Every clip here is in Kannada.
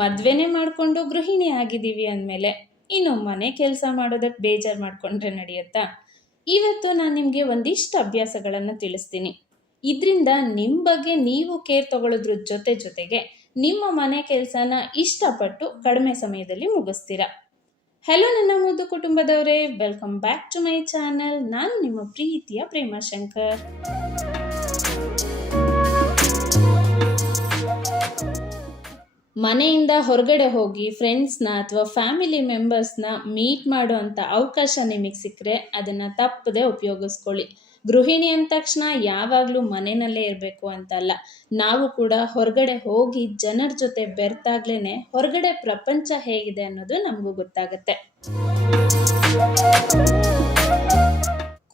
ಮದ್ವೆನೇ ಮಾಡ್ಕೊಂಡು ಗೃಹಿಣಿ ಆಗಿದ್ದೀವಿ ಅಂದಮೇಲೆ ಇನ್ನು ಮನೆ ಕೆಲಸ ಮಾಡೋದಕ್ಕೆ ಬೇಜಾರು ಮಾಡ್ಕೊಂಡ್ರೆ ನಡೆಯುತ್ತಾ? ಇವತ್ತು ನಾನು ನಿಮಗೆ ಒಂದಿಷ್ಟು ಅಭ್ಯಾಸಗಳನ್ನು ತಿಳಿಸ್ತೀನಿ. ಇದರಿಂದ ನಿಮ್ಮ ಬಗ್ಗೆ ನೀವು ಕೇರ್ ತಗೊಳ್ಳೋದ್ರ ಜೊತೆಗೆ ನಿಮ್ಮ ಮನೆ ಕೆಲಸನ ಇಷ್ಟಪಟ್ಟು ಕಡಿಮೆ ಸಮಯದಲ್ಲಿ ಮುಗಿಸ್ತೀರಾ. ಹಲೋ ನನ್ನ ಮುದ್ದು ಕುಟುಂಬದವರೇ, welcome back to my channel. ನಾನು ನಿಮ್ಮ ಪ್ರೀತಿಯ ಪ್ರೇಮಾಶಂಕರ್. ಮನೆಯಿಂದ ಹೊರಗಡೆ ಹೋಗಿ ಫ್ರೆಂಡ್ಸ್ನ ಅಥವಾ ಫ್ಯಾಮಿಲಿ ಮೆಂಬರ್ಸ್ನ ಮೀಟ್ ಮಾಡೋ ಅಂಥ ಅವಕಾಶ ನಿಮಗೆ ಸಿಕ್ಕರೆ ಅದನ್ನು ತಪ್ಪದೆ ಉಪಯೋಗಿಸ್ಕೊಳ್ಳಿ. ಗೃಹಿಣಿ ಅಂದ ತಕ್ಷಣ ಯಾವಾಗಲೂ ಮನೆಯಲ್ಲೇ ಇರಬೇಕು ಅಂತಲ್ಲ, ನಾವು ಕೂಡ ಹೊರಗಡೆ ಹೋಗಿ ಜನರ ಜೊತೆ ಬೆರ್ತಾಗ್ಲೇ ಹೊರಗಡೆ ಪ್ರಪಂಚ ಹೇಗಿದೆ ಅನ್ನೋದು ನಮಗೂ ಗೊತ್ತಾಗುತ್ತೆ.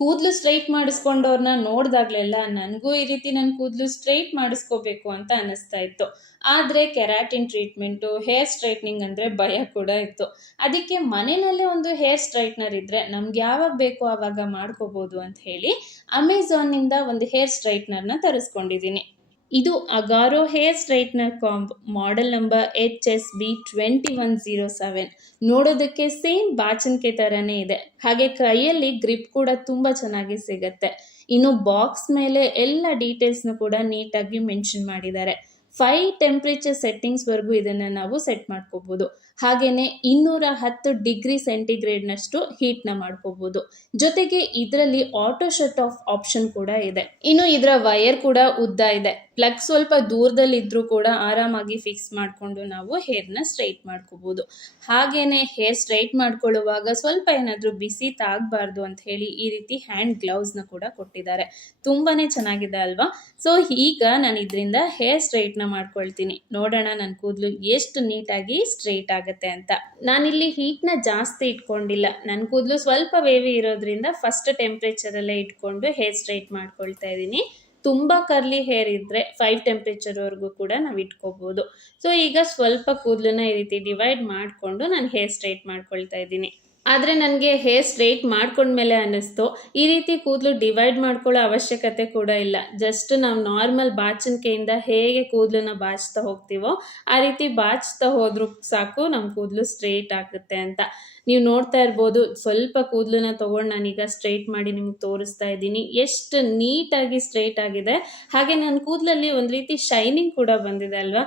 ಕೂದಲು ಸ್ಟ್ರೈಟ್ ಮಾಡಿಸ್ಕೊಂಡವ್ರನ್ನ ನೋಡಿದಾಗ್ಲೆಲ್ಲ ನನಗೂ ಈ ರೀತಿ ನನ್ನ ಕೂದಲು ಸ್ಟ್ರೈಟ್ ಮಾಡಿಸ್ಕೋಬೇಕು ಅಂತ ಅನ್ನಿಸ್ತಾ ಇತ್ತು. ಆದರೆ ಕೆರಾಟಿನ್ ಟ್ರೀಟ್ಮೆಂಟು, ಹೇರ್ ಸ್ಟ್ರೈಟ್ನಿಂಗ್ ಅಂದರೆ ಭಯ ಕೂಡ ಇತ್ತು. ಅದಕ್ಕೆ ಮನೆಯಲ್ಲೇ ಒಂದು ಹೇರ್ ಸ್ಟ್ರೈಟ್ನರ್ ಇದ್ದರೆ ನಮ್ಗೆ ಯಾವಾಗ ಬೇಕೋ ಆವಾಗ ಮಾಡ್ಕೋಬೋದು ಅಂತ ಹೇಳಿ ಅಮೆಝಾನ್ನಿಂದ ಒಂದು ಹೇರ್ ಸ್ಟ್ರೈಟ್ನರ್ನ ತರಿಸ್ಕೊಂಡಿದ್ದೀನಿ. ಇದು Agaro hair straightener comb, model number HSB2107. ನೋಡೋದಕ್ಕೆ ಸೇಮ್ ಬಾಚಣಿಗೆ ಥರನೇ ಇದೆ. ಹಾಗೆ ಕೈಯಲ್ಲಿ ಗ್ರಿಪ್ ಕೂಡ ತುಂಬ ಚೆನ್ನಾಗಿ ಸಿಗುತ್ತೆ. ಇನ್ನು ಬಾಕ್ಸ್ ಮೇಲೆ ಎಲ್ಲ ಡೀಟೇಲ್ಸ್ನು ಕೂಡ ನೀಟಾಗಿ ಮೆನ್ಷನ್ ಮಾಡಿದ್ದಾರೆ. 5 ಟೆಂಪ್ರೇಚರ್ ಸೆಟ್ಟಿಂಗ್ಸ್ವರೆಗೂ ಇದನ್ನು ನಾವು ಸೆಟ್ ಮಾಡ್ಕೋಬೋದು. ಹಾಗೆಯೇ 210 ಡಿಗ್ರಿ ಸೆಂಟಿಗ್ರೇಡ್ನಷ್ಟು ಹೀಟ್ನ ಮಾಡ್ಕೋಬೋದು. ಜೊತೆಗೆ ಇದರಲ್ಲಿ ಆಟೋ ಶಟ್ ಆಫ್ ಆಪ್ಷನ್ ಕೂಡ ಇದೆ. ಇನ್ನು ಇದರ ವೈರ್ ಕೂಡ ಉದ್ದ ಇದೆ. ಪ್ಲಗ್ ಸ್ವಲ್ಪ ದೂರದಲ್ಲಿದ್ದರೂ ಕೂಡ ಆರಾಮಾಗಿ ಫಿಕ್ಸ್ ಮಾಡಿಕೊಂಡು ನಾವು ಹೇರ್ನ ಸ್ಟ್ರೈಟ್ ಮಾಡ್ಕೋಬೋದು. ಹಾಗೆಯೇ ಹೇರ್ ಸ್ಟ್ರೈಟ್ ಮಾಡ್ಕೊಳ್ಳುವಾಗ ಸ್ವಲ್ಪ ಏನಾದರೂ ಬಿಸಿ ತಾಗಬಾರ್ದು ಅಂತ ಹೇಳಿ ಈ ರೀತಿ ಹ್ಯಾಂಡ್ ಗ್ಲೌಸ್ನ ಕೂಡ ಕೊಟ್ಟಿದ್ದಾರೆ. ತುಂಬಾ ಚೆನ್ನಾಗಿದೆ ಅಲ್ವಾ? ಸೊ ಈಗ ನಾನು ಇದರಿಂದ ಹೇರ್ ಸ್ಟ್ರೈಟ್ನ ಮಾಡ್ಕೊಳ್ತೀನಿ. ನೋಡೋಣ ನನ್ನ ಕೂದಲು ಎಷ್ಟು ನೀಟಾಗಿ ಸ್ಟ್ರೈಟ್ ಆಗುತ್ತೆ ಅಂತ. ನಾನಿಲ್ಲಿ ಹೀಟ್ನ ಜಾಸ್ತಿ ಇಟ್ಕೊಂಡಿಲ್ಲ. ನನ್ನ ಕೂದಲು ಸ್ವಲ್ಪ ವೇವಿ ಇರೋದ್ರಿಂದ ಫಸ್ಟ್ ಟೆಂಪ್ರೇಚರಲ್ಲೇ ಇಟ್ಕೊಂಡು ಹೇರ್ ಸ್ಟ್ರೈಟ್ ಮಾಡ್ಕೊಳ್ತಾ ಇದ್ದೀನಿ. ತುಂಬ ಕರ್ಲಿ ಹೇರ್ ಇದ್ದರೆ 5 ಟೆಂಪ್ರೇಚರ್ವರೆಗೂ ಕೂಡ ನಾವು ಇಟ್ಕೋಬೋದು. ಸೊ ಈಗ ಸ್ವಲ್ಪ ಕೂದಲನ್ನ ಈ ರೀತಿ ಡಿವೈಡ್ ಮಾಡಿಕೊಂಡು ನಾನು ಹೇರ್ ಸ್ಟ್ರೈಟ್ ಮಾಡ್ಕೊಳ್ತಾ ಇದ್ದೀನಿ. ಆದರೆ ನನಗೆ ಹೇರ್ ಸ್ಟ್ರೈಟ್ ಮಾಡ್ಕೊಂಡ್ಮೇಲೆ ಅನ್ನಿಸ್ತು, ಈ ರೀತಿ ಕೂದಲು ಡಿವೈಡ್ ಮಾಡ್ಕೊಳ್ಳೋ ಅವಶ್ಯಕತೆ ಕೂಡ ಇಲ್ಲ. ಜಸ್ಟ್ ನಾವು ನಾರ್ಮಲ್ ಬಾಚಣಿಕೆಯಿಂದ ಹೇಗೆ ಕೂದಲನ್ನ ಬಾಚ್ತಾ ಹೋಗ್ತೀವೋ ಆ ರೀತಿ ಬಾಚ್ತಾ ಹೋದ್ರೂ ಸಾಕು ನಮ್ಮ ಕೂದಲು ಸ್ಟ್ರೈಟ್ ಆಗುತ್ತೆ ಅಂತ. ನೀವು ನೋಡ್ತಾ ಇರ್ಬೋದು, ಸ್ವಲ್ಪ ಕೂದಲನ್ನ ತೊಗೊಂಡು ನಾನೀಗ ಸ್ಟ್ರೈಟ್ ಮಾಡಿ ನಿಮ್ಗೆ ತೋರಿಸ್ತಾ ಇದ್ದೀನಿ. ಎಷ್ಟು ನೀಟಾಗಿ ಸ್ಟ್ರೈಟ್ ಆಗಿದೆ. ಹಾಗೆ ನನ್ನ ಕೂದಲಲ್ಲಿ ಒಂದು ರೀತಿ ಶೈನಿಂಗ್ ಕೂಡ ಬಂದಿದೆ ಅಲ್ವಾ?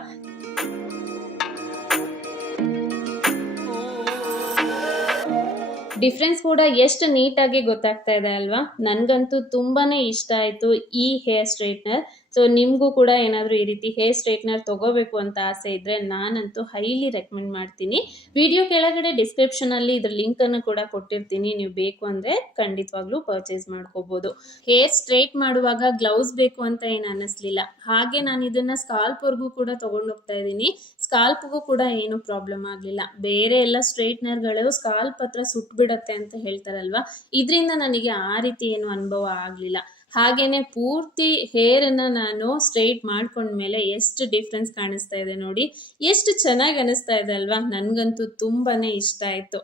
ಡಿಫ್ರೆನ್ಸ್ ಕೂಡ ಎಷ್ಟು ನೀಟಾಗಿ ಗೊತ್ತಾಗ್ತಾ ಇದೆ ಅಲ್ವಾ? ನನಗಂತೂ ತುಂಬಾ ಇಷ್ಟ ಆಯಿತು ಈ ಹೇರ್ ಸ್ಟ್ರೈಟ್ನರ್. ಸೊ ನಿಮಗೂ ಕೂಡ ಏನಾದರೂ ಈ ರೀತಿ ಹೇರ್ ಸ್ಟ್ರೈಟ್ನರ್ ತೊಗೋಬೇಕು ಅಂತ ಆಸೆ ಇದ್ದರೆ ನಾನಂತೂ ಹೈಲಿ ರೆಕಮೆಂಡ್ ಮಾಡ್ತೀನಿ. ವಿಡಿಯೋ ಕೆಳಗಡೆ ಡಿಸ್ಕ್ರಿಪ್ಷನಲ್ಲಿ ಇದ್ರ ಲಿಂಕನ್ನು ಕೂಡ ಕೊಟ್ಟಿರ್ತೀನಿ. ನೀವು ಬೇಕು ಅಂದರೆ ಖಂಡಿತವಾಗ್ಲೂ ಪರ್ಚೇಸ್ ಮಾಡ್ಕೋಬೋದು. ಹೇರ್ ಸ್ಟ್ರೈಟ್ ಮಾಡುವಾಗ ಗ್ಲೌಸ್ ಬೇಕು ಅಂತ ಏನು ಅನ್ನಿಸ್ಲಿಲ್ಲ. ಹಾಗೆ ನಾನು ಇದನ್ನು ಸ್ಕಾಲ್ಪ್ವರೆಗೂ ಕೂಡ ತೊಗೊಂಡೋಗ್ತಾ ಇದ್ದೀನಿ. ಸ್ಕಾಲ್ಪ್ಗೂ ಕೂಡ ಏನು ಪ್ರಾಬ್ಲಮ್ ಆಗಲಿಲ್ಲ. ಬೇರೆ ಎಲ್ಲ ಸ್ಟ್ರೈಟ್ನರ್ಗಳು ಸ್ಕಾಲ್ಪ್ ಹತ್ರ ಸುಟ್ಬಿಡತ್ತೆ ಅಂತ ಹೇಳ್ತಾರಲ್ವ, ಇದರಿಂದ ನನಗೆ ಆ ರೀತಿ ಏನು ಅನುಭವ ಆಗಲಿಲ್ಲ. ಹಾಗೇನೆ ಪೂರ್ತಿ ಹೇರನ್ನು ನಾನು ಸ್ಟ್ರೈಟ್ ಮಾಡ್ಕೊಂಡ್ಮೇಲೆ ಎಷ್ಟು ಡಿಫ್ರೆನ್ಸ್ ಕಾಣಿಸ್ತಾ ಇದೆ ನೋಡಿ, ಎಷ್ಟು ಚೆನ್ನಾಗಿ ಅನಿಸ್ತಾ ಇದೆ ಅಲ್ವಾ? ನನಗಂತೂ ತುಂಬಾ ಇಷ್ಟ ಆಯಿತು.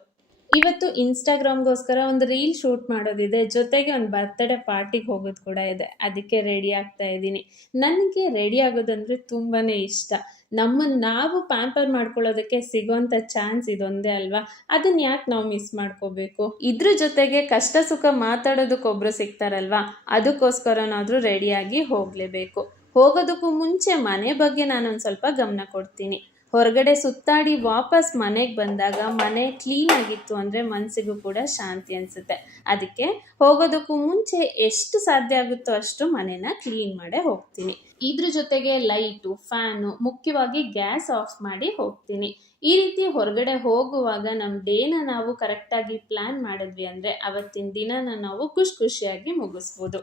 ಇವತ್ತು ಇನ್ಸ್ಟಾಗ್ರಾಮ್ಗೋಸ್ಕರ ಒಂದು ರೀಲ್ ಶೂಟ್ ಮಾಡೋದಿದೆ, ಜೊತೆಗೆ ಒಂದು ಬರ್ತ್ಡೇ ಪಾರ್ಟಿಗೆ ಹೋಗೋದು ಕೂಡ ಇದೆ. ಅದಕ್ಕೆ ರೆಡಿ ಆಗ್ತಾ ಇದ್ದೀನಿ. ನನಗೆ ರೆಡಿ ಆಗೋದಂದರೆ ತುಂಬಾ ಇಷ್ಟ. ನಮ್ಮನ್ನು ನಾವು ಪ್ಯಾಂಪರ್ ಮಾಡ್ಕೊಳ್ಳೋದಕ್ಕೆ ಸಿಗೋಂಥ ಚಾನ್ಸ್ ಇದೊಂದೇ ಅಲ್ವಾ? ಅದನ್ನು ಯಾಕೆ ನಾವು ಮಿಸ್ ಮಾಡ್ಕೋಬೇಕು? ಇದ್ರ ಜೊತೆಗೆ ಕಷ್ಟ ಸುಖ ಮಾತಾಡೋದಕ್ಕೊಬ್ರು ಸಿಗ್ತಾರಲ್ವಾ, ಅದಕ್ಕೋಸ್ಕರನಾದರೂ ರೆಡಿಯಾಗಿ ಹೋಗಲೇಬೇಕು. ಹೋಗೋದಕ್ಕೂ ಮುಂಚೆ ಮನೆ ಬಗ್ಗೆ ನಾನೊಂದು ಸ್ವಲ್ಪ ಗಮನ ಕೊಡ್ತೀನಿ. ಹೊರಗಡೆ ಸುತ್ತಾಡಿ ವಾಪಸ್ ಮನೆಗೆ ಬಂದಾಗ ಮನೆ ಕ್ಲೀನ್ ಆಗಿತ್ತು ಅಂದರೆ ಮನಸ್ಸಿಗೂ ಕೂಡ ಶಾಂತಿ ಅನಿಸುತ್ತೆ. ಅದಕ್ಕೆ ಹೋಗೋದಕ್ಕೂ ಮುಂಚೆ ಎಷ್ಟು ಸಾಧ್ಯ ಆಗುತ್ತೋ ಅಷ್ಟು ಮನೆನ ಕ್ಲೀನ್ ಮಾಡೇ ಹೋಗ್ತೀನಿ. ಇದ್ರ ಜೊತೆಗೆ ಲೈಟು, ಫ್ಯಾನು, ಮುಖ್ಯವಾಗಿ ಗ್ಯಾಸ್ ಆಫ್ ಮಾಡಿ ಹೋಗ್ತೀನಿ. ಈ ರೀತಿ ಹೊರಗಡೆ ಹೋಗುವಾಗ ನಮ್ಮ ಡೇನ ನಾವು ಕರೆಕ್ಟಾಗಿ ಪ್ಲ್ಯಾನ್ ಮಾಡಿದ್ವಿ ಅಂದರೆ ಅವತ್ತಿನ ದಿನನ ನಾವು ಖುಷಿಯಾಗಿ ಮುಗಿಸ್ಬೋದು.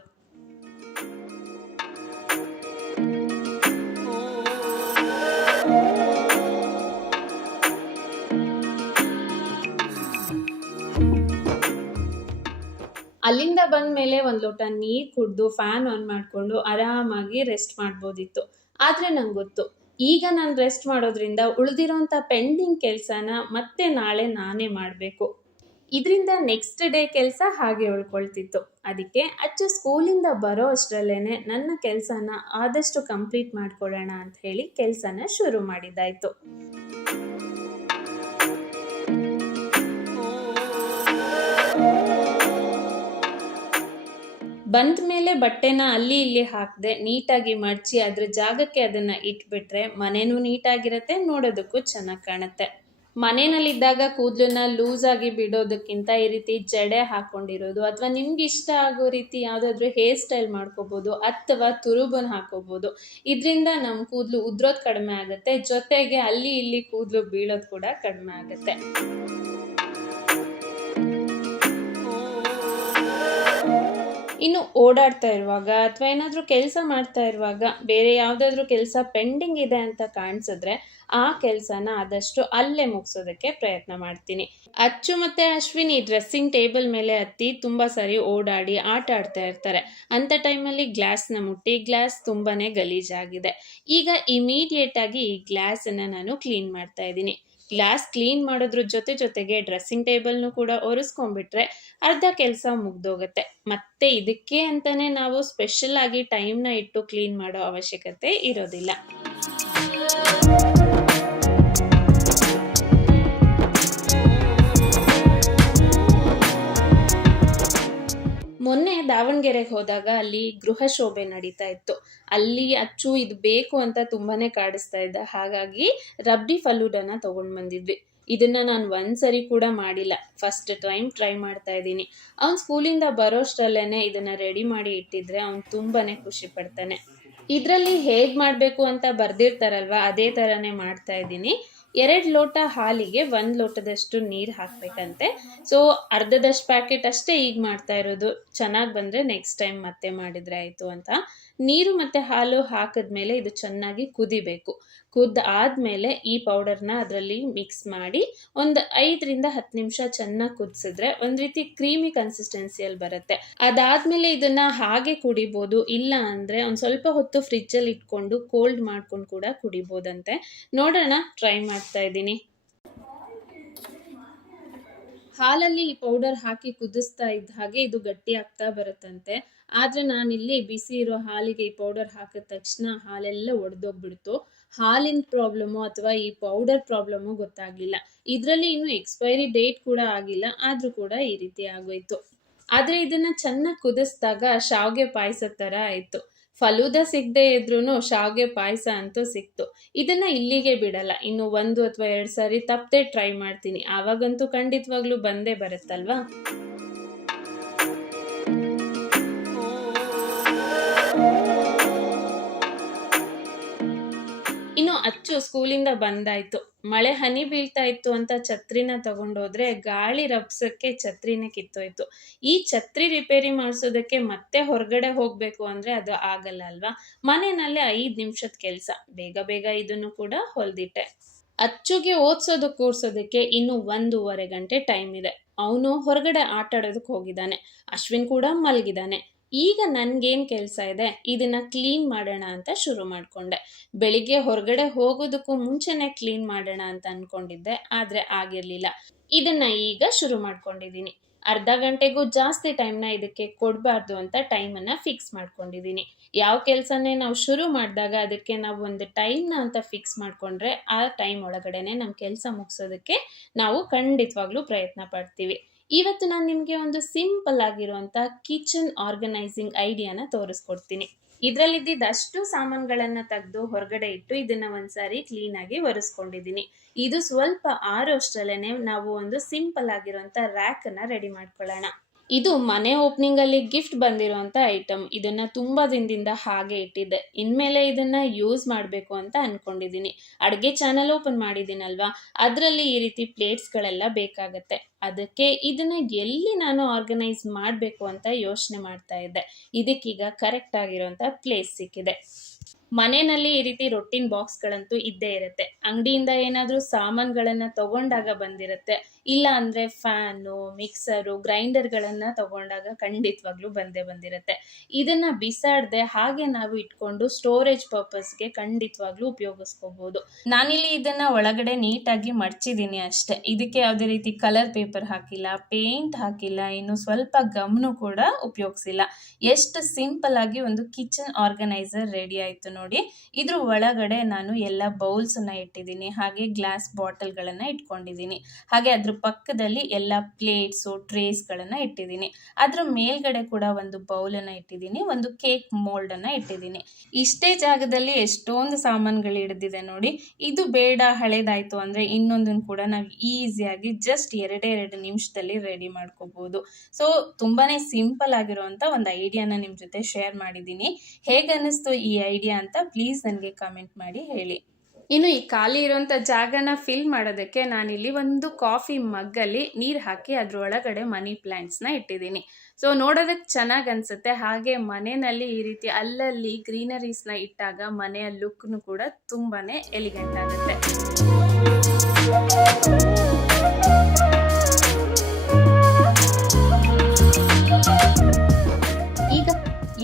ಅಲ್ಲಿಂದ ಬಂದ ಮೇಲೆ ಒಂದು ಲೋಟ ನೀರು ಕುಡಿದು ಫ್ಯಾನ್ ಆನ್ ಮಾಡಿಕೊಂಡು ಆರಾಮಾಗಿ ರೆಸ್ಟ್ ಮಾಡ್ಬೋದಿತ್ತು. ಆದರೆ ನಂಗೆ ಗೊತ್ತು, ಈಗ ನಾನು ರೆಸ್ಟ್ ಮಾಡೋದ್ರಿಂದ ಉಳಿದಿರೋಂಥ ಪೆಂಡಿಂಗ್ ಕೆಲಸನ ಮತ್ತೆ ನಾಳೆ ನಾನೇ ಮಾಡಬೇಕು. ಇದರಿಂದ ನೆಕ್ಸ್ಟ್ ಡೇ ಕೆಲಸ ಹಾಗೆ ಉಳ್ಕೊಳ್ತಿತ್ತು. ಅದಕ್ಕೆ ಅಚ್ಚು ಸ್ಕೂಲಿಂದ ಬರೋ ಅಷ್ಟರಲ್ಲೇ ನನ್ನ ಕೆಲಸನ ಆದಷ್ಟು ಕಂಪ್ಲೀಟ್ ಮಾಡ್ಕೊಳ್ಳೋಣ ಅಂತ ಹೇಳಿ ಕೆಲಸನ ಶುರು ಮಾಡಿದ್ದಾಯಿತು. ಬಂದ ಮೇಲೆ ಬಟ್ಟೆನ ಅಲ್ಲಿ ಇಲ್ಲಿ ಹಾಕದೆ ನೀಟಾಗಿ ಮಡಚಿ ಅದ್ರ ಜಾಗಕ್ಕೆ ಅದನ್ನು ಇಟ್ಬಿಟ್ರೆ ಮನೆಯೂ ನೀಟಾಗಿರುತ್ತೆ, ನೋಡೋದಕ್ಕೂ ಚೆನ್ನಾಗಿ ಕಾಣುತ್ತೆ. ಮನೆಯಲ್ಲಿದ್ದಾಗ ಕೂದಲನ್ನ ಲೂಸ್ ಆಗಿ ಬಿಡೋದಕ್ಕಿಂತ ಈ ರೀತಿ ಜಡೆ ಹಾಕೊಂಡಿರೋದು ಅಥವಾ ನಿಮ್ಗೆ ಇಷ್ಟ ಆಗೋ ರೀತಿ ಯಾವುದಾದ್ರೂ ಹೇರ್ ಸ್ಟೈಲ್ ಮಾಡ್ಕೋಬೋದು ಅಥವಾ ತುರುಬನ್ನು ಹಾಕೋಬೋದು. ಇದರಿಂದ ನಮ್ಮ ಕೂದಲು ಉದ್ರೋದು ಕಡಿಮೆ ಆಗುತ್ತೆ, ಜೊತೆಗೆ ಅಲ್ಲಿ ಇಲ್ಲಿ ಕೂದಲು ಬೀಳೋದು ಕೂಡ ಕಡಿಮೆ ಆಗುತ್ತೆ. ಇನ್ನು ಓಡಾಡ್ತಾ ಇರುವಾಗ ಅಥವಾ ಏನಾದರೂ ಕೆಲಸ ಮಾಡ್ತಾ ಇರುವಾಗ ಬೇರೆ ಯಾವುದಾದ್ರೂ ಕೆಲಸ ಪೆಂಡಿಂಗ್ ಇದೆ ಅಂತ ಕಾಣಿಸಿದ್ರೆ ಆ ಕೆಲಸನ ಆದಷ್ಟು ಅಲ್ಲೇ ಮುಗಿಸೋದಕ್ಕೆ ಪ್ರಯತ್ನ ಮಾಡ್ತೀನಿ. ಅಚ್ಚು ಮತ್ತು ಅಶ್ವಿನ್ ಈ ಡ್ರೆಸ್ಸಿಂಗ್ ಟೇಬಲ್ ಮೇಲೆ ಹತ್ತಿ ತುಂಬ ಸಾರಿ ಓಡಾಡಿ ಆಟ ಆಡ್ತಾ ಇರ್ತಾರೆ. ಅಂಥ ಟೈಮಲ್ಲಿ ಗ್ಲಾಸ್ನ ಮುಟ್ಟಿ ಗ್ಲಾಸ್ ತುಂಬಾ ಗಲೀಜಾಗಿದೆ. ಈಗ ಇಮಿಡಿಯೇಟ್ ಆಗಿ ಈ ಗ್ಲಾಸನ್ನು ನಾನು ಕ್ಲೀನ್ ಮಾಡ್ತಾ ಇದ್ದೀನಿ. ಗ್ಲಾಸ್ ಕ್ಲೀನ್ ಮಾಡೋದ್ರ ಜೊತೆಗೆ ಡ್ರೆಸ್ಸಿಂಗ್ ಟೇಬಲ್ನು ಕೂಡ ಒರೆಸ್ಕೊಂಡ್ಬಿಟ್ರೆ ಅರ್ಧ ಕೆಲಸ ಮುಗ್ದೋಗುತ್ತೆ. ಮತ್ತೆ ಇದಕ್ಕೆ ಅಂತಾನೆ ನಾವು ಸ್ಪೆಷಲ್ ಆಗಿ ಟೈಮ್ನ ಇಟ್ಟು ಕ್ಲೀನ್ ಮಾಡೋ ಅವಶ್ಯಕತೆ ಇರೋದಿಲ್ಲ. ಮೊನ್ನೆ ದಾವಣಗೆರೆಗೆ ಹೋದಾಗ ಅಲ್ಲಿ ಗೃಹ ಶೋಭೆ ನಡೀತಾ ಇತ್ತು. ಅಲ್ಲಿ ಅಚ್ಚು ಇದು ಬೇಕು ಅಂತ ತುಂಬಾನೇ ಕಾಡಿಸ್ತಾ ಇದ್ದ, ಹಾಗಾಗಿ ರಬ್ಡಿ ಫಲೂಡನ ತಗೊಂಡು ಬಂದಿದ್ವಿ. ಇದನ್ನ ನಾನು ಒಂದ್ಸರಿ ಕೂಡ ಮಾಡಿಲ್ಲ, ಫಸ್ಟ್ ಟೈಮ್ ಟ್ರೈ ಮಾಡ್ತಾ ಇದ್ದೀನಿ. ಅವ್ನು ಸ್ಕೂಲಿಂದ ಬರೋಷ್ಟರಲ್ಲೇನೆ ಇದನ್ನ ರೆಡಿ ಮಾಡಿ ಇಟ್ಟಿದ್ರೆ ಅವ್ನು ತುಂಬಾನೇ ಖುಷಿ ಪಡ್ತಾನೆ. ಇದರಲ್ಲಿ ಹೇಗೆ ಮಾಡಬೇಕು ಅಂತ ಬರ್ದಿರ್ತಾರಲ್ವ, ಅದೇ ಥರನೇ ಮಾಡ್ತಾ ಇದ್ದೀನಿ. 2 ಲೋಟ ಹಾಲಿಗೆ 1 ಲೋಟದಷ್ಟು ನೀರು ಹಾಕಬೇಕಂತೆ. ಸೊ ಅರ್ಧದಷ್ಟು ಪ್ಯಾಕೆಟ್ ಅಷ್ಟೇ ಈಗ ಮಾಡ್ತಾ ಇರೋದು. ಚೆನ್ನಾಗಿ ಬಂದರೆ ನೆಕ್ಸ್ಟ್ ಟೈಮ್ ಮತ್ತೆ ಮಾಡಿದರೆ ಆಯಿತು ಅಂತ. ನೀರು ಮತ್ತು ಹಾಲು ಹಾಕಿದ್ಮೇಲೆ ಇದು ಚೆನ್ನಾಗಿ ಕುದಿಬೇಕು. ಆದಮೇಲೆ ಈ ಪೌಡರ್ನ ಅದರಲ್ಲಿ ಮಿಕ್ಸ್ ಮಾಡಿ ಒಂದು 5ರಿಂದ 10 ನಿಮಿಷ ಚೆನ್ನಾಗಿ ಕುದಿಸಿದ್ರೆ ಒಂದು ರೀತಿ ಕ್ರೀಮಿ ಕನ್ಸಿಸ್ಟೆನ್ಸಿಯಲ್ಲಿ ಬರುತ್ತೆ. ಅದಾದಮೇಲೆ ಇದನ್ನು ಹಾಗೆ ಕುಡಿಬೋದು, ಇಲ್ಲ ಅಂದರೆ ಒಂದು ಸ್ವಲ್ಪ ಹೊತ್ತು ಫ್ರಿಜ್ಜಲ್ಲಿ ಇಟ್ಕೊಂಡು ಕೋಲ್ಡ್ ಮಾಡ್ಕೊಂಡು ಕೂಡ ಕುಡಿಬೋದಂತೆ. ನೋಡೋಣ, ಟ್ರೈ ಮಾಡ್ತಾ ಇದ್ದೀನಿ. ಹಾಲಲ್ಲಿ ಈ ಪೌಡರ್ ಹಾಕಿ ಕುದಿಸ್ತಾ ಇದ್ದ ಹಾಗೆ ಇದು ಗಟ್ಟಿ ಆಗ್ತಾ ಬರುತ್ತಂತೆ. ಆದರೆ ನಾನಿಲ್ಲಿ ಬಿಸಿ ಇರೋ ಹಾಲಿಗೆ ಈ ಪೌಡರ್ ಹಾಕಿದ ತಕ್ಷಣ ಹಾಲೆಲ್ಲ ಒಡೆದೋಗ್ಬಿಡ್ತು. ಹಾಲಿನ ಪ್ರಾಬ್ಲಮ್ಮು ಅಥವಾ ಈ ಪೌಡರ್ ಪ್ರಾಬ್ಲಮ್ಮು ಗೊತ್ತಾಗಲಿಲ್ಲ. ಇದರಲ್ಲಿ ಇನ್ನೂ ಎಕ್ಸ್ಪೈರಿ ಡೇಟ್ ಕೂಡ ಆಗಿಲ್ಲ, ಆದರೂ ಕೂಡ ಈ ರೀತಿ ಆಗೋಯ್ತು. ಆದರೆ ಇದನ್ನು ಚೆನ್ನಾಗಿ ಕುದಿಸಿದಾಗ ಶಾವಿಗೆ ಪಾಯಸದ ಥರ ಆಯಿತು. ಫಲೂದ ಸಿಗದೆ ಇದ್ರೂ ಶಾವಿಗೆ ಪಾಯಸ ಅಂತೂ ಸಿಕ್ತು. ಇದನ್ನು ಇಲ್ಲಿಗೆ ಬಿಡಲ್ಲ, ಇನ್ನು 1 ಅಥವಾ 2 ಸಾರಿ ತಪ್ಪದೆ ಟ್ರೈ ಮಾಡ್ತೀನಿ. ಆವಾಗಂತೂ ಖಂಡಿತವಾಗ್ಲೂ ಬಂದೇ ಬರುತ್ತಲ್ವಾ. ಇನ್ನು ಅಚ್ಚು ಸ್ಕೂಲಿಂದ ಬಂದಾಯ್ತು. ಮಳೆ ಹನಿ ಬೀಳ್ತಾ ಇತ್ತು ಅಂತ ಛತ್ರಿನ ತಗೊಂಡೋದ್ರೆ ಗಾಳಿ ರಭಸಕ್ಕೆ ಛತ್ರಿನೇ ಕಿತ್ತೋಯ್ತು. ಈ ಛತ್ರಿ ರಿಪೇರಿ ಮಾಡಿಸೋದಕ್ಕೆ ಮತ್ತೆ ಹೊರಗಡೆ ಹೋಗಬೇಕು ಅಂದರೆ ಅದು ಆಗಲ್ಲ ಅಲ್ವಾ. ಮನೆಯಲ್ಲೇ 5 ನಿಮಿಷದ ಕೆಲಸ, ಬೇಗ ಇದನ್ನು ಕೂಡ ಹೊಲಿದಿಟ್ಟೆ. ಅಚ್ಚುಗೆ ಓದಿಸೋದು ಕೂರ್ಸೋದಕ್ಕೆ ಇನ್ನು 1.5 ಗಂಟೆ ಟೈಮ್ ಇದೆ. ಅವನು ಹೊರಗಡೆ ಆಟ ಆಡೋದಕ್ಕೆ ಹೋಗಿದ್ದಾನೆ. ಅಶ್ವಿನ್ ಕೂಡ ಮಲಗಿದ್ದಾನೆ. ಈಗ ನನಗೇನು ಕೆಲಸ ಇದೆ, ಇದನ್ನು ಕ್ಲೀನ್ ಮಾಡೋಣ ಅಂತ ಶುರು ಮಾಡಿಕೊಂಡೆ. ಬೆಳಿಗ್ಗೆ ಹೊರಗಡೆ ಹೋಗೋದಕ್ಕೂ ಮುಂಚೆನೇ ಕ್ಲೀನ್ ಮಾಡೋಣ ಅಂತ ಅಂದ್ಕೊಂಡಿದ್ದೆ, ಆದರೆ ಆಗಿರಲಿಲ್ಲ. ಇದನ್ನು ಈಗ ಶುರು ಮಾಡ್ಕೊಂಡಿದ್ದೀನಿ. ಅರ್ಧ ಗಂಟೆಗೂ ಜಾಸ್ತಿ ಟೈಮ್ನ ಇದಕ್ಕೆ ಕೊಡಬಾರ್ದು ಅಂತ ಟೈಮನ್ನು ಫಿಕ್ಸ್ ಮಾಡ್ಕೊಂಡಿದ್ದೀನಿ. ಯಾವ ಕೆಲಸನೇ ನಾವು ಶುರು ಮಾಡಿದಾಗ ಅದಕ್ಕೆ ನಾವು ಒಂದು ಟೈಮ್ನ ಅಂತ ಫಿಕ್ಸ್ ಮಾಡಿಕೊಂಡ್ರೆ ಆ ಟೈಮ್ ಒಳಗಡೆನೆ ನಮ್ಮ ಕೆಲಸ ಮುಗಿಸೋದಕ್ಕೆ ನಾವು ಖಂಡಿತವಾಗ್ಲೂ ಪ್ರಯತ್ನ ಪಡ್ತೀವಿ. ಇವತ್ತು ನಾನು ನಿಮಗೆ ಒಂದು ಸಿಂಪಲ್ ಆಗಿರುವಂಥ ಕಿಚನ್ ಆರ್ಗನೈಸಿಂಗ್ ಐಡಿಯಾನ ತೋರಿಸ್ಕೊಡ್ತೀನಿ. ಇದರಲ್ಲಿದ್ದಷ್ಟು ಸಾಮಾನುಗಳನ್ನು ತೆಗೆದು ಹೊರಗಡೆ ಇಟ್ಟು ಇದನ್ನು ಒಂದ್ಸಾರಿ ಕ್ಲೀನಾಗಿ ಒರೆಸ್ಕೊಂಡಿದ್ದೀನಿ. ಇದು ಸ್ವಲ್ಪ ಆರೋಷ್ಟರಲ್ಲೇ ನಾವು ಒಂದು ಸಿಂಪಲ್ ಆಗಿರುವಂಥ ರ್ಯಾಕನ್ನು ರೆಡಿ ಮಾಡ್ಕೊಳ್ಳೋಣ. ಇದು ಮನೆ ಓಪನಿಂಗಲ್ಲಿ ಗಿಫ್ಟ್ ಬಂದಿರುವಂಥ ಐಟಮ್. ಇದನ್ನು ತುಂಬ ದಿನದಿಂದ ಹಾಗೆ ಇಟ್ಟಿದ್ದೆ. ಇನ್ಮೇಲೆ ಇದನ್ನು ಯೂಸ್ ಮಾಡಬೇಕು ಅಂತ ಅಂದ್ಕೊಂಡಿದ್ದೀನಿ. ಅಡುಗೆ ಚಾನಲ್ ಓಪನ್ ಮಾಡಿದ್ದೀನಲ್ವಾ, ಅದರಲ್ಲಿ ಈ ರೀತಿ ಪ್ಲೇಟ್ಸ್ಗಳೆಲ್ಲ ಬೇಕಾಗತ್ತೆ. ಅದಕ್ಕೆ ಇದನ್ನು ಎಲ್ಲಿ ನಾನು ಆರ್ಗನೈಸ್ ಮಾಡಬೇಕು ಅಂತ ಯೋಚನೆ ಮಾಡ್ತಾ ಇದ್ದೆ. ಇದಕ್ಕೀಗ ಕರೆಕ್ಟ್ ಆಗಿರೋಂಥ ಪ್ಲೇಸ್ ಸಿಕ್ಕಿದೆ. ಮನೆಯಲ್ಲಿ ಈ ರೀತಿ ರೊಟ್ಟಿನ ಬಾಕ್ಸ್ಗಳಂತೂ ಇದ್ದೇ ಇರುತ್ತೆ. ಅಂಗಡಿಯಿಂದ ಏನಾದರೂ ಸಾಮಾನುಗಳನ್ನು ತಗೊಂಡಾಗ ಬಂದಿರುತ್ತೆ, ಇಲ್ಲ ಅಂದರೆ ಫ್ಯಾನು, ಮಿಕ್ಸರು, ಗ್ರೈಂಡರ್ಗಳನ್ನು ತಗೊಂಡಾಗ ಖಂಡಿತವಾಗ್ಲೂ ಬಂದಿರುತ್ತೆ. ಇದನ್ನು ಬಿಸಾಡದೆ ಹಾಗೆ ನಾವು ಇಟ್ಕೊಂಡು ಸ್ಟೋರೇಜ್ ಪರ್ಪಸ್ಗೆ ಖಂಡಿತವಾಗ್ಲೂ ಉಪಯೋಗಿಸ್ಕೋಬೋದು. ನಾನಿಲ್ಲಿ ಇದನ್ನು ಒಳಗಡೆ ನೀಟಾಗಿ ಮಡ್ಚಿದ್ದೀನಿ ಅಷ್ಟೇ. ಇದಕ್ಕೆ ಯಾವುದೇ ರೀತಿ ಕಲರ್ ಪೇಪರ್ ಹಾಕಿಲ್ಲ, ಪೇಂಟ್ ಹಾಕಿಲ್ಲ, ಇನ್ನು ಸ್ವಲ್ಪ ಗಮ್ನು ಕೂಡ ಉಪಯೋಗಿಸಿಲ್ಲ. ಎಷ್ಟು ಸಿಂಪಲ್ ಆಗಿ ಒಂದು ಕಿಚನ್ ಆರ್ಗನೈಸರ್ ರೆಡಿ ಆಯಿತು ನೋಡಿ. ಇದ್ರ ಒಳಗಡೆ ನಾನು ಎಲ್ಲ ಬೌಲ್ಸನ್ನು ಇಟ್ಟಿದ್ದೀನಿ, ಹಾಗೆ ಗ್ಲಾಸ್ ಬಾಟಲ್ಗಳನ್ನು ಇಟ್ಕೊಂಡಿದ್ದೀನಿ. ಹಾಗೆ ಅದ್ರ ಪಕ್ಕದಲ್ಲಿ ಎಲ್ಲ ಪ್ಲೇಟ್ಸು ಟ್ರೇಸ್ಗಳನ್ನು ಇಟ್ಟಿದ್ದೀನಿ. ಅದ್ರ ಮೇಲ್ಗಡೆ ಕೂಡ ಒಂದು ಬೌಲನ್ನು ಇಟ್ಟಿದ್ದೀನಿ, ಒಂದು ಕೇಕ್ ಮೋಲ್ಡನ್ನು ಇಟ್ಟಿದ್ದೀನಿ. ಇಷ್ಟೇ ಜಾಗದಲ್ಲಿ ಎಷ್ಟೊಂದು ಸಾಮಾನುಗಳು ಹಿಡಿದಿದೆ ನೋಡಿ. ಇದು ಬೇಡ ಹಳೇದಾಯಿತು ಅಂದರೆ ಇನ್ನೊಂದನ್ನು ಕೂಡ ನಾವು ಈಸಿಯಾಗಿ ಜಸ್ಟ್ 2 ನಿಮಿಷದಲ್ಲಿ ರೆಡಿ ಮಾಡ್ಕೋಬೋದು. ಸೊ ತುಂಬಾ ಸಿಂಪಲ್ ಆಗಿರುವಂಥ ಒಂದು ಐಡಿಯಾನ ನಿಮ್ಮ ಜೊತೆ ಶೇರ್ ಮಾಡಿದ್ದೀನಿ. ಹೇಗನ್ನಿಸ್ತು ಈ ಐಡಿಯಾ ಅಂತ ಪ್ಲೀಸ್ ನನಗೆ ಕಮೆಂಟ್ ಮಾಡಿ ಹೇಳಿ. ಇನ್ನು ಈ ಖಾಲಿ ಇರುವಂಥ ಜಾಗನ ಫಿಲ್ ಮಾಡೋದಕ್ಕೆ ನಾನಿಲ್ಲಿ ಒಂದು ಕಾಫಿ ಮಗ್ಗಲ್ಲಿ ನೀರು ಹಾಕಿ ಅದ್ರೊಳಗಡೆ ಮನಿ ಪ್ಲ್ಯಾಂಟ್ಸ್ನ ಇಟ್ಟಿದ್ದೀನಿ. ಸೊ ನೋಡೋದಕ್ಕೆ ಚೆನ್ನಾಗಿ ಅನಿಸುತ್ತೆ. ಹಾಗೆ ಮನೆಯಲ್ಲಿ ಈ ರೀತಿ ಅಲ್ಲಲ್ಲಿ ಗ್ರೀನರೀಸ್ನ ಇಟ್ಟಾಗ ಮನೆಯ ಲುಕ್ನು ಕೂಡ ತುಂಬಾ ಎಲಿಗೆಂಟ್ ಆಗುತ್ತೆ.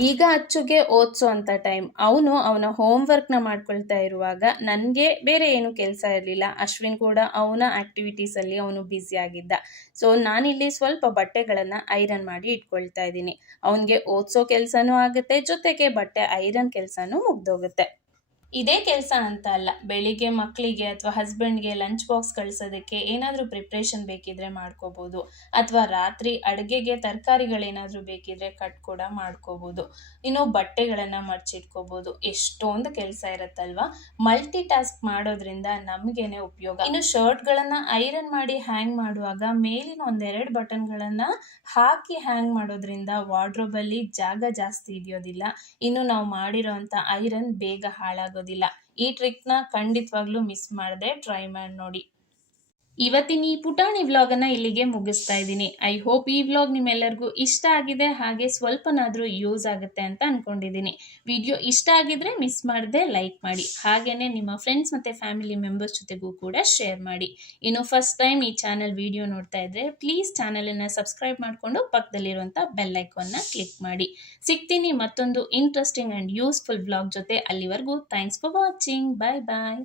ಈಗ ಅಚ್ಚುಗೆ ಓದಿಸೋ ಅಂಥ ಟೈಮ್. ಅವನ ಹೋಮ್ವರ್ಕ್ನ ಮಾಡ್ಕೊಳ್ತಾ ಇರುವಾಗ ನನಗೆ ಬೇರೆ ಏನು ಕೆಲಸ ಇರಲಿಲ್ಲ. ಅಶ್ವಿನ್ ಕೂಡ ಅವನ ಆ್ಯಕ್ಟಿವಿಟೀಸಲ್ಲಿ ಅವನು ಬ್ಯುಸಿ ಆಗಿದ್ದ. ಸೊ ನಾನಿಲ್ಲಿ ಸ್ವಲ್ಪ ಬಟ್ಟೆಗಳನ್ನು ಐರನ್ ಮಾಡಿ ಇಟ್ಕೊಳ್ತಾ ಇದ್ದೀನಿ. ಅವನಿಗೆ ಓದಿಸೋ ಕೆಲಸನೂ ಆಗುತ್ತೆ, ಜೊತೆಗೆ ಬಟ್ಟೆ ಐರನ್ ಕೆಲಸನೂ ಮುಗ್ದೋಗುತ್ತೆ. ಇದೇ ಕೆಲಸ ಅಂತ ಅಲ್ಲ, ಬೆಳಿಗ್ಗೆ ಮಕ್ಕಳಿಗೆ ಅಥವಾ ಹಸ್ಬೆಂಡ್ಗೆ ಲಂಚ್ ಬಾಕ್ಸ್ ಕಳಿಸೋದಕ್ಕೆ ಏನಾದರೂ ಪ್ರಿಪ್ರೇಷನ್ ಬೇಕಿದ್ರೆ ಮಾಡ್ಕೋಬೋದು, ಅಥವಾ ರಾತ್ರಿ ಅಡುಗೆಗೆ ತರಕಾರಿಗಳೇನಾದರೂ ಬೇಕಿದ್ರೆ ಕಟ್ ಕೂಡ ಮಾಡ್ಕೋಬೋದು. ಇನ್ನು ಬಟ್ಟೆಗಳನ್ನು ಮಡ್ಚಿಟ್ಕೋಬೋದು. ಎಷ್ಟೊಂದು ಕೆಲಸ ಇರುತ್ತಲ್ವಾ. ಮಲ್ಟಿ ಟಾಸ್ಕ್ ಮಾಡೋದ್ರಿಂದ ನಮಗೇನೆ ಉಪಯೋಗ. ಇನ್ನು ಶರ್ಟ್ಗಳನ್ನು ಐರನ್ ಮಾಡಿ ಹ್ಯಾಂಗ್ ಮಾಡುವಾಗ ಮೇಲಿನ 1-2 ಬಟನ್ಗಳನ್ನು ಹಾಕಿ ಹ್ಯಾಂಗ್ ಮಾಡೋದ್ರಿಂದ ವಾರ್ಡ್ರೋಬಲ್ಲಿ ಜಾಗ ಜಾಸ್ತಿ ಹಿಡಿಯೋದಿಲ್ಲ. ಇನ್ನು ನಾವು ಮಾಡಿರೋಂಥ ಐರನ್ ಬೇಗ ಹಾಳಾಗೋದಿಲ್ಲ. ಈ ಟ್ರಿಕ್ನ ಖಂಡಿತವಾಗ್ಲೂ ಮಿಸ್ ಮಾಡದೆ ಟ್ರೈ ಮಾಡಿ ನೋಡಿ. ಇವತ್ತಿನ ಈ ಪುಟಾಣಿ ವ್ಲಾಗನ್ನು ಇಲ್ಲಿಗೆ ಮುಗಿಸ್ತಾ ಇದ್ದೀನಿ. ಐ ಹೋಪ್ ಈ ವ್ಲಾಗ್ ನಿಮ್ಮೆಲ್ಲರಿಗೂ ಇಷ್ಟ ಆಗಿದೆ, ಹಾಗೆ ಸ್ವಲ್ಪನಾದರೂ ಯೂಸ್ ಆಗುತ್ತೆ ಅಂತ ಅಂದ್ಕೊಂಡಿದ್ದೀನಿ. ವಿಡಿಯೋ ಇಷ್ಟ ಆಗಿದ್ರೆ ಮಿಸ್ ಮಾಡದೆ ಲೈಕ್ ಮಾಡಿ, ಹಾಗೆಯೇ ನಿಮ್ಮ ಫ್ರೆಂಡ್ಸ್ ಮತ್ತು ಫ್ಯಾಮಿಲಿ ಮೆಂಬರ್ಸ್ ಜೊತೆಗೂ ಕೂಡ ಶೇರ್ ಮಾಡಿ. ಇನ್ನು ಫಸ್ಟ್ ಟೈಮ್ ಈ ಚಾನಲ್ ವಿಡಿಯೋ ನೋಡ್ತಾ ಇದ್ರೆ ಪ್ಲೀಸ್ ಚಾನಲನ್ನು ಸಬ್ಸ್ಕ್ರೈಬ್ ಮಾಡಿಕೊಂಡು ಪಕ್ಕದಲ್ಲಿರುವಂಥ ಬೆಲ್ ಐಕಾನ್ನ ಕ್ಲಿಕ್ ಮಾಡಿ. ಸಿಗ್ತೀನಿ ಮತ್ತೊಂದು ಇಂಟ್ರೆಸ್ಟಿಂಗ್ ಆ್ಯಂಡ್ ಯೂಸ್ಫುಲ್ ವ್ಲಾಗ್ ಜೊತೆ. ಅಲ್ಲಿವರೆಗೂ thanks for watching. Bye bye.